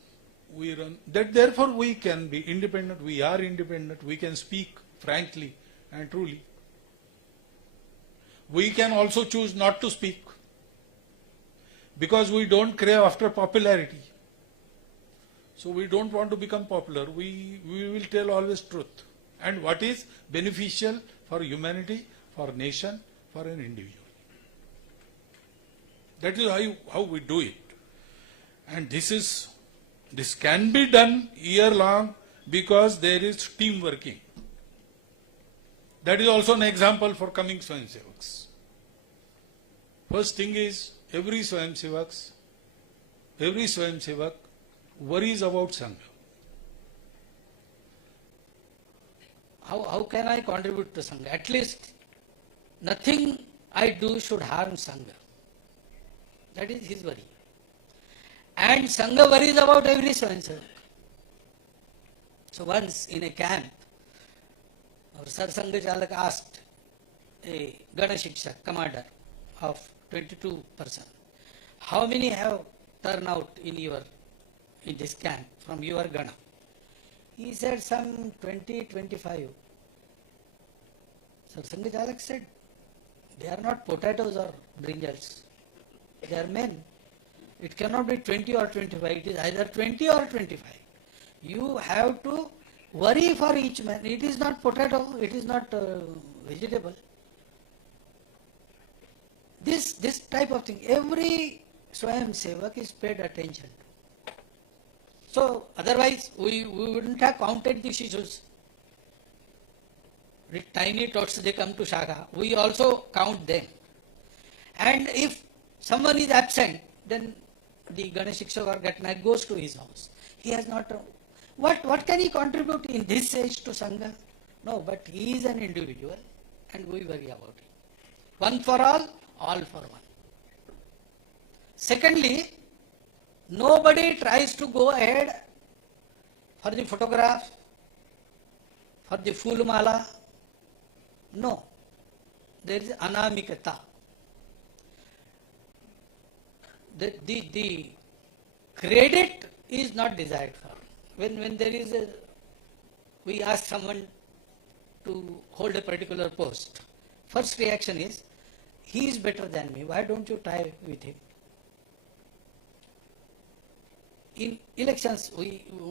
we run, that therefore we can be independent, we are independent, we can speak frankly and truly. We can also choose not to speak, because we don't crave after popularity. So we don't want to become popular. We will tell always truth. And what is beneficial for humanity, for nation, for an individual. That is how we do it. And this can be done year long because there is team working. That is also an example for coming Swayamsevaks. First thing is, every Swayamsevak worries about Sangha. How can I contribute to Sangha? At least nothing I do should harm Sangha. That is his worry. And Sangha worries about every Swayamsevak. So once in a camp, our Sarsanga Chalak asked a Gana Shikshak, commander of 22 persons, how many have turned out in this camp from your Gana? He said some 20, 25. Sarsanga Chalak said, they are not potatoes or brinjals. They are men. It cannot be 20 or 25. It is either 20 or 25. You have to worry for each man. It is not potato. It is not vegetable. This type of thing, every Swayamsevak is paid attention to. So otherwise we wouldn't have counted the shishus. The tiny tots, they come to Shaka. We also count them. And if someone is absent, then the Ganesh Shikshak or Gatnaik goes to his house. He has not... What can he contribute in this age to Sangha? No, but he is an individual and we worry about it. One for all for one. Secondly, nobody tries to go ahead for the photograph, for the fool mala. No. There is anamikata. The credit is not desired for. When there is we ask someone to hold a particular post, first reaction is, he is better than me, why don't you tie with him? In elections,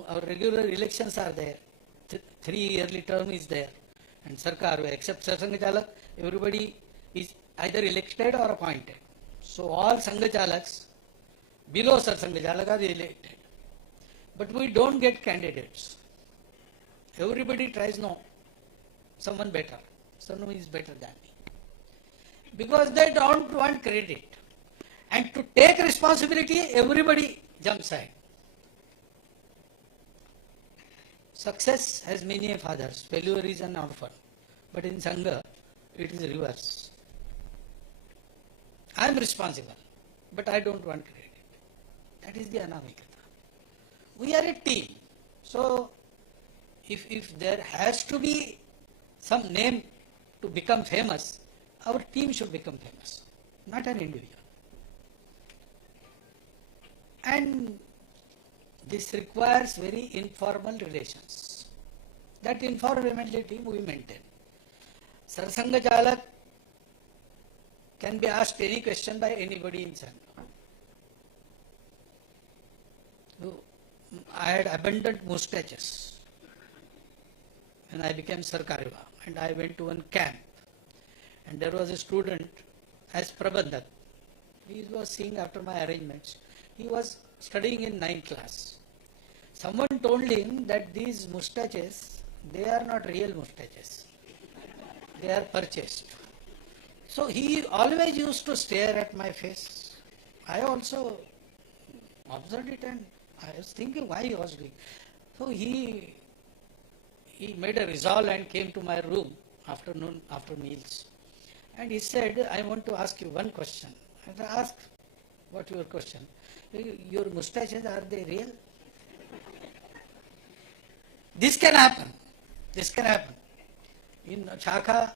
our regular elections are there, 3 yearly term is there, and Sarkar, except Sarsanga Chalak, everybody is either elected or appointed. So all Sangha Chalaks below Sarsanga Chalak are elected. But we don't get candidates. Everybody tries, no, someone better. Someone is better than me. Because they don't want credit. And to take responsibility, everybody jumps ahead. Success has many fathers. Failure is an orphan. But in Sangha, it is reverse. I am responsible, but I don't want credit. That is the anamikata. We are a team. So, if there has to be some name to become famous, our team should become famous, not an individual. And this requires very informal relations. That informality we maintain. Sarsanga Chalak can be asked any question by anybody in Sangha. I had abundant mustaches when I became Sarkariva, and I went to one camp, and there was a student as Prabandhak. He was seeing after my arrangements. He was studying in 9th class. Someone told him that these mustaches, they are not real mustaches. They are purchased. So he always used to stare at my face. I also observed it and I was thinking why he was doing. So he made a resolve and came to my room after meals. And he said, I want to ask you one question. And I asked, what your question? Your mustaches, are they real? This can happen. This can happen. In Shaka,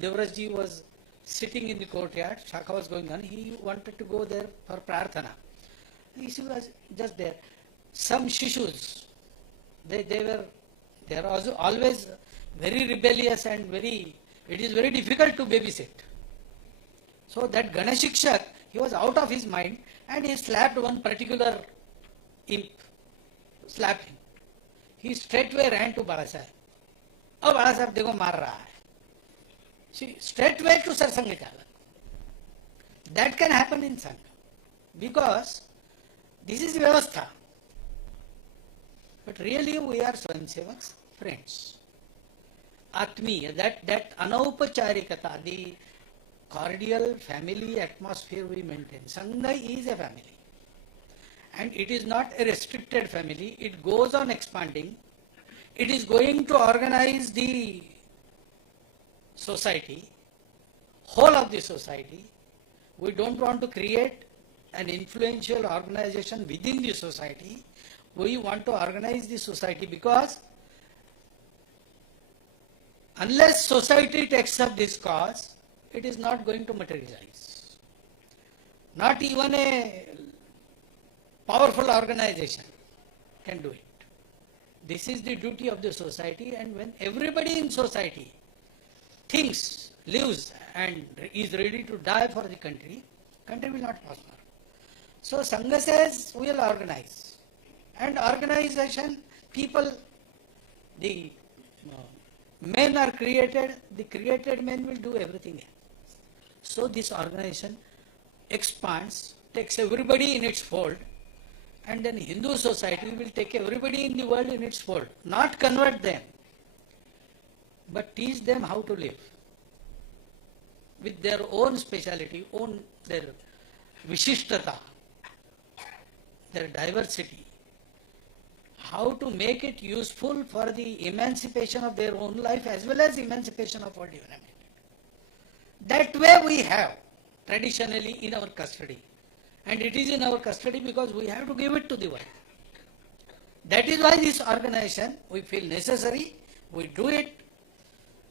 Devrajji was sitting in the courtyard. Shaka was going on. He wanted to go there for prarthana. He was just there. Some shishus, they are also always very rebellious and it is very difficult to babysit. So that Ganesh Shikshak, he was out of his mind and he slapped one particular imp. slap him. He straightway ran to Bala Sahib. Oh, Bala Sahib, देखो मार रहा है. See, straightway to Satsanga Chalak. That can happen in Sangha. Because this is Vyavastha. But really we are Swayamsevaks, friends. Atmiya, that anaupacharikata, the cordial family atmosphere we maintain. Sangha is a family. And it is not a restricted family. It goes on expanding. It is going to organize the society, whole of the society. We don't want to create an influential organization within the society. We want to organize the society because unless society takes up this cause, it is not going to materialize. Not even a powerful organization can do it. This is the duty of the society, and when everybody in society thinks, lives and is ready to die for the country, country will not prosper. So Sangha says we will organize. And organization, people, the men are created, the created men will do everything else. So this organization expands, takes everybody in its fold, and then Hindu society will take everybody in the world in its fold. Not convert them, but teach them how to live with their own speciality, their vishishtata, their diversity. How to make it useful for the emancipation of their own life as well as emancipation of world humanity. That way we have traditionally in our custody. And it is in our custody because we have to give it to the world. That is why this organization, we feel necessary, we do it,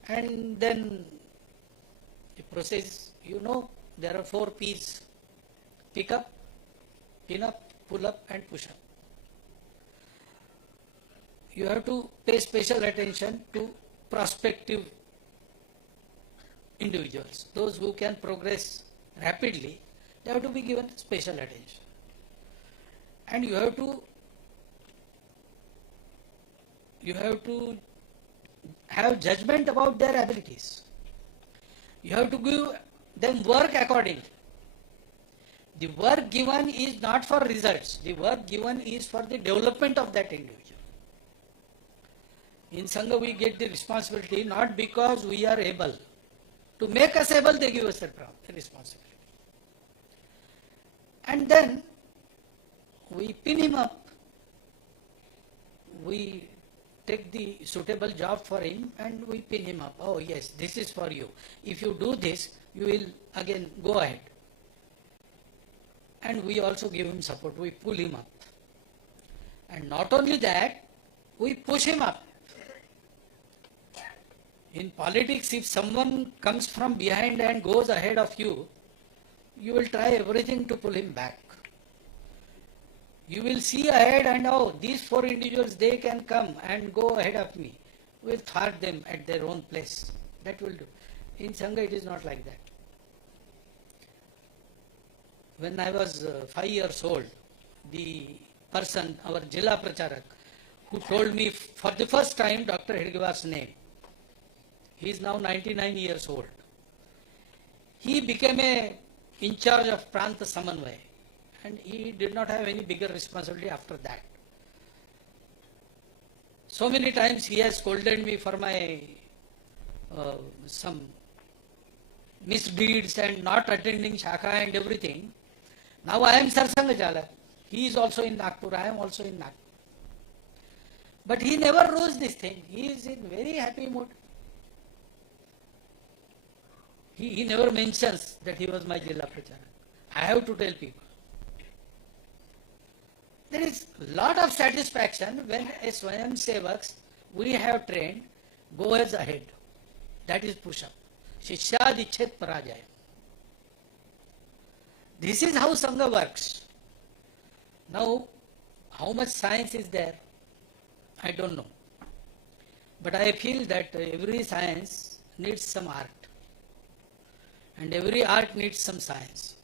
and then the process, there are 4 P's: pick up, pin up, pull up and push up. You have to pay special attention to prospective individuals. Those who can progress rapidly, they have to be given special attention. And you have to have judgment about their abilities. You have to give them work accordingly. The work given is not for results. The work given is for the development of that individual. In Sangha we get the responsibility not because we are able. To make us able, they give us the responsibility. And then we pin him up. We take the suitable job for him and we pin him up. Oh yes, this is for you. If you do this, you will again go ahead. And we also give him support. We pull him up. And not only that, we push him up. In politics, if someone comes from behind and goes ahead of you, you will try everything to pull him back. You will see ahead and, oh, these 4 individuals, they can come and go ahead of me. We will thwart them at their own place. That will do. In Sangha, it is not like that. When I was 5 years old, the person, our Jilla Pracharak, who told me for the first time Dr. Hedgewar's name, he is now 99 years old. He became in charge of Pranta Samanvay, and he did not have any bigger responsibility after that. So many times he has scolded me for my some misdeeds and not attending Shakha and everything. Now I am Sarsanga Jalak. He is also in Nagpur, I am also in Nagpur. But he never knows this thing. He is in very happy mood. He never mentions that he was my Jilla Pracharak. I have to tell people. There is a lot of satisfaction when a Swayam Sevaks we have trained goes ahead. That is push-up. Shishya Dichet Parajaya. This is how Sangha works. Now, how much science is there? I don't know. But I feel that every science needs some art. And every art needs some science.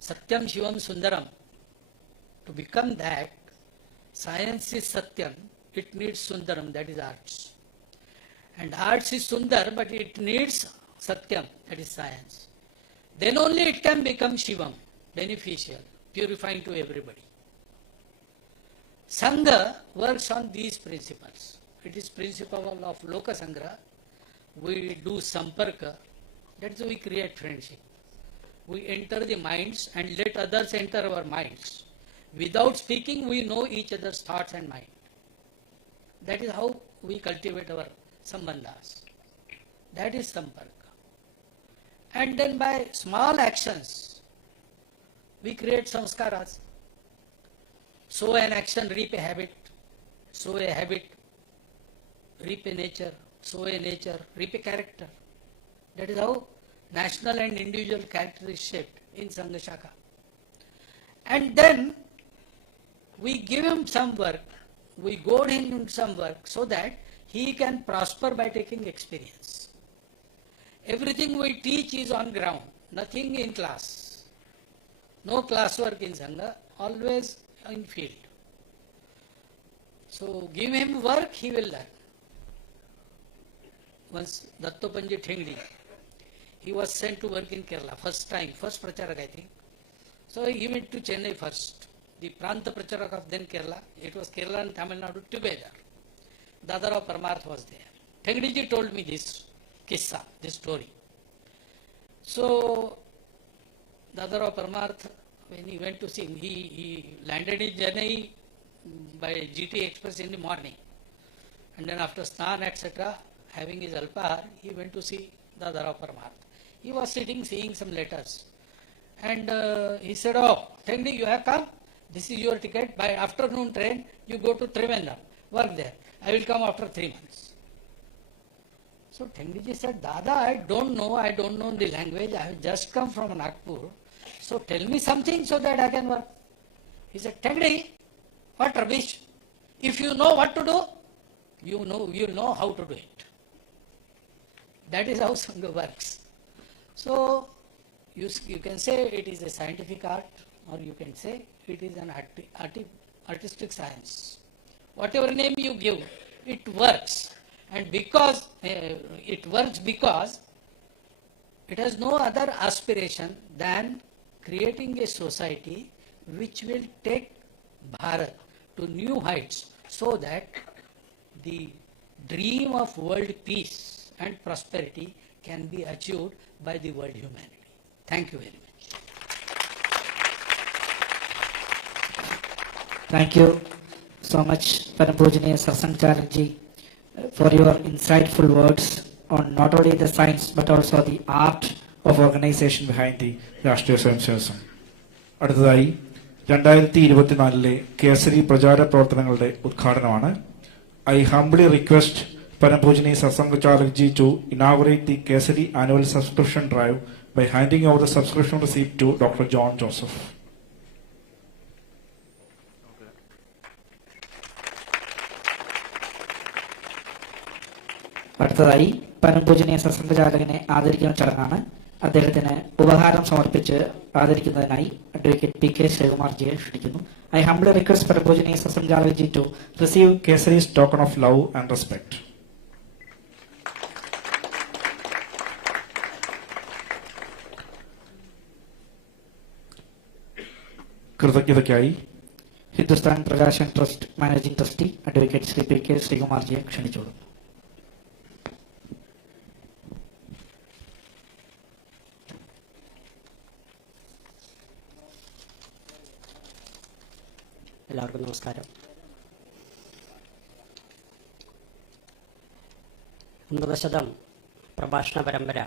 Satyam Shivam Sundaram. To become that, Science is Satyam, it needs Sundaram, that is arts. And arts is Sundar, but it needs Satyam, that is science. Then only it can become Shivam, beneficial, purifying to everybody. Sangha works on these principles. It is principle of Loka Sangra. We do Samparka, that's how we create friendship. We enter the minds and let others enter our minds. Without speaking, we know each other's thoughts and mind. That is how we cultivate our sambandhas. That is Samparka. And then by small actions, we create samskaras. Sow an action, reap a habit. Sow a habit, reap a nature. Sow a nature, reap a character. That is how national and individual character is shaped in Sangha Shaka. And then we give him some work, we goad him in some work so that he can prosper by taking experience. Everything we teach is on ground, nothing in class. No classwork in Sangha, always in field. So give him work, he will learn. Once Dattopanji Thengdi, he was sent to work in Kerala, first Pracharak I think. So he went to Chennai first. The Pranta Pracharak of then Kerala, it was Kerala and Tamil Nadu together. Dadarao Parmarth was there. Thengdiji told me this kissa, this story. So Dadarao Parmarth, when he went to see him, he landed in Chennai by GT Express in the morning. And then after Snan, etc., having his alpahar, he went to see Dadarao Parmarth. He was sitting, seeing some letters. And he said, "Oh, Thengdi, you have come? This is your ticket. By afternoon train, you go to Trivandrum. Work there. I will come after 3 months." So Thengdiji said, "Dada, I don't know the language. I have just come from Nagpur. So tell me something so that I can work." He said, "Thengdi, what rubbish. If you know what to do, you'll know how to do it." That is how Sangha works. So you can say it is a scientific art, or you can say it is an artistic science. Whatever name you give, it works. And because it works because it has no other aspiration than creating a society which will take Bharat to new heights so that the dream of world peace and prosperity can be achieved by the world humanity. Thank you very much. Thank you so much, Parampujanaya Sasankarji, for your insightful words on not only the science but also the art of organization behind the Rashtriya Swayamsevak Sangh. അടുത്തതായി 2024 കേസരി പ്രചാര പ്രവർത്തനങ്ങളുടെ ഉദ്ഘാടനമാണ്. I humbly request Parampujanaya Sasankarji to inaugurate the Kesari annual subscription drive by handing over the subscription receipt to Dr. John Joseph. അടുത്തതായി പരംപൂജനീയ സത്സംഗചാലകനെ ആദരിക്കുന്ന ചടങ്ങാണ്. അദ്ദേഹത്തിന് ഉപഹാരം സമർപ്പിച്ച് ആദരിക്കുന്നതിനായി advocate P K ശ്രീകുമാർജിയെ ക്ഷണിക്കുന്നു. I humbly request Parampujanaya Sasankarji to receive Kesari's token of love and respect. കൃതജ്ഞതയ്ക്കായി Hindustan Prakashan trust managing trustee advocate Shri P K ശ്രീകുമാർജിയെ ക്ഷണിച്ചോളൂ. എല്ലാവർക്കും നമസ്കാരം. അമൃതശതം പ്രഭാഷണ പരമ്പര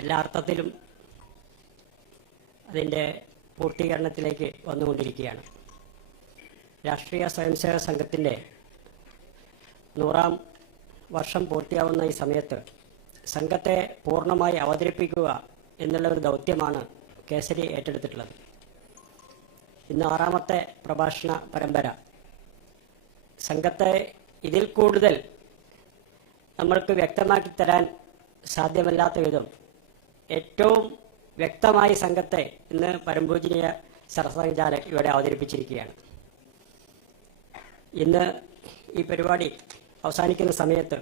എല്ലാ അർത്ഥത്തിലും അതിൻ്റെ പൂർത്തീകരണത്തിലേക്ക് വന്നുകൊണ്ടിരിക്കുകയാണ്. രാഷ്ട്രീയ സ്വയംസേവക സംഘത്തിൻ്റെ 100ാം വർഷം പൂർത്തിയാവുന്ന ഈ സമയത്ത് സംഘത്തെ പൂർണ്ണമായി അവതരിപ്പിക്കുക എന്നുള്ള ഒരു ദൗത്യമാണ് കേസരി ഏറ്റെടുത്തിട്ടുള്ളത്. ഇന്ന് 6ാമത്തെ പ്രഭാഷണ പരമ്പര. സംഘത്തെ ഇതിൽ കൂടുതൽ നമ്മൾക്ക് വ്യക്തമാക്കി തരാൻ സാധ്യമല്ലാത്ത വിധം ഏറ്റവും വ്യക്തമായി സംഘത്തെ ഇന്ന് പരംപൂജനീയ സർസംഘചാലക് ഇവിടെ അവതരിപ്പിച്ചിരിക്കുകയാണ്. ഇന്ന് ഈ പരിപാടി അവസാനിക്കുന്ന സമയത്ത്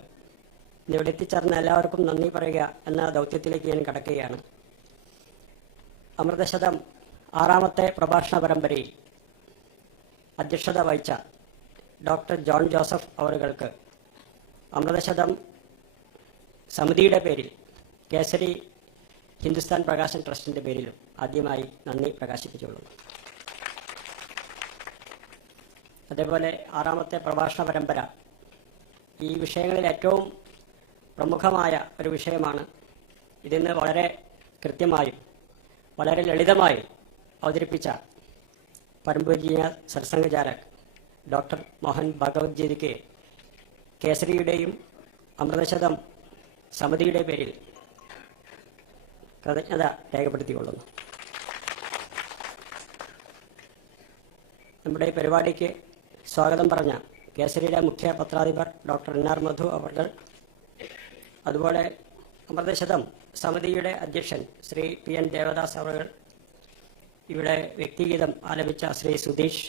ഇവിടെ എത്തിച്ചേർന്ന എല്ലാവർക്കും നന്ദി പറയുക എന്ന ദൗത്യത്തിലേക്ക് ഞാൻ കടക്കുകയാണ്. അമൃതശതം 6ാമത്തെ പ്രഭാഷണ പരമ്പരയിൽ അധ്യക്ഷത വഹിച്ച ഡോക്ടർ ജോൺ ജോസഫ് അവറുകൾക്ക് അമൃതശതം സമിതിയുടെ പേരിൽ കേസരി ഹിന്ദുസ്ഥാൻ പ്രകാശൻ ട്രസ്റ്റിൻ്റെ പേരിലും ആദ്യമായി നന്ദി പ്രകാശിപ്പിച്ചുകൊള്ളുന്നു. അതേപോലെ 6ാമത്തെ പ്രഭാഷണ പരമ്പര ഈ വിഷയങ്ങളിൽ ഏറ്റവും പ്രമുഖമായ ഒരു വിഷയമാണ്. ഇതിന്ന് വളരെ കൃത്യമായും വളരെ ലളിതമായും അവതരിപ്പിച്ച പരമ്പൂജീയ സർസംഘചാലക് ഡോക്ടർ മോഹൻ ഭഗവത്ജിക്ക് കേസരിയുടെയും അമൃതശതം സമിതിയുടെ പേരിൽ കൃതജ്ഞത രേഖപ്പെടുത്തിക്കൊള്ളുന്നു. നമ്മുടെ ഈ പരിപാടിക്ക് സ്വാഗതം പറഞ്ഞ കേസരിയുടെ മുഖ്യ പത്രാധിപർ ഡോക്ടർ എൻ ആർ മധു അവർ, അതുപോലെ അമൃതശതം സമിതിയുടെ അധ്യക്ഷൻ ശ്രീ പി എൻ ദേവദാസ് അവർ, ഇവിടെ വ്യക്തിഗീതം ആലപിച്ച ശ്രീ സുധീഷ്,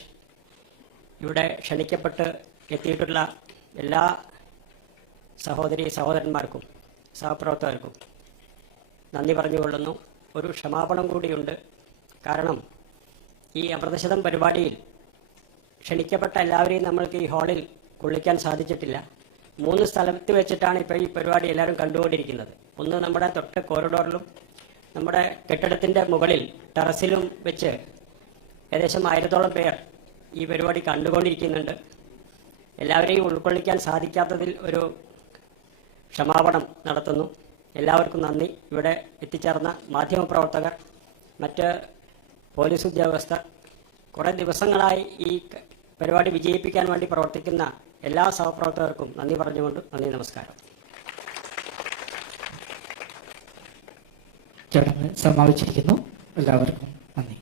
ഇവിടെ ക്ഷണിക്കപ്പെട്ട് എത്തിയിട്ടുള്ള എല്ലാ സഹോദരി സഹോദരന്മാർക്കും സഹപ്രവർത്തകർക്കും നന്ദി പറഞ്ഞുകൊള്ളുന്നു. ഒരു ക്ഷമാപണം കൂടിയുണ്ട്. കാരണം ഈ അമൃതശതം പരിപാടിയിൽ ക്ഷണിക്കപ്പെട്ട എല്ലാവരെയും നമ്മൾക്ക് ഈ ഹാളിൽ കൊള്ളിക്കാൻ സാധിച്ചിട്ടില്ല. 3 സ്ഥലത്ത് വെച്ചിട്ടാണ് ഇപ്പോൾ ഈ പരിപാടി എല്ലാവരും കണ്ടുകൊണ്ടിരിക്കുന്നത്. ഒന്ന് നമ്മുടെ തൊട്ട് കോറിഡോറിലും നമ്മുടെ കെട്ടിടത്തിൻ്റെ മുകളിൽ ടെറസിലും വെച്ച് ഏകദേശം 1000ഓളം പേർ ഈ പരിപാടി കണ്ടുകൊണ്ടിരിക്കുന്നുണ്ട്. എല്ലാവരെയും ഉൾക്കൊള്ളിക്കാൻ സാധിക്കാത്തതിൽ ഒരു ക്ഷമാപണം നടത്തുന്നു. എല്ലാവർക്കും നന്ദി. ഇവിടെ എത്തിച്ചേർന്ന മാധ്യമപ്രവർത്തകർ, മറ്റ് പോലീസ് ഉദ്യോഗസ്ഥർ, കുറേ ദിവസങ്ങളായി ഈ പരിപാടി വിജയിപ്പിക്കാൻ വേണ്ടി പ്രവർത്തിക്കുന്ന എല്ലാ സഹപ്രവർത്തകർക്കും നന്ദി പറഞ്ഞുകൊണ്ട് നന്ദി, നമസ്കാരം. ചടങ്ങ് സമാപിച്ചിരിക്കുന്നു. എല്ലാവർക്കും നന്ദി.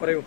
പറയൂ.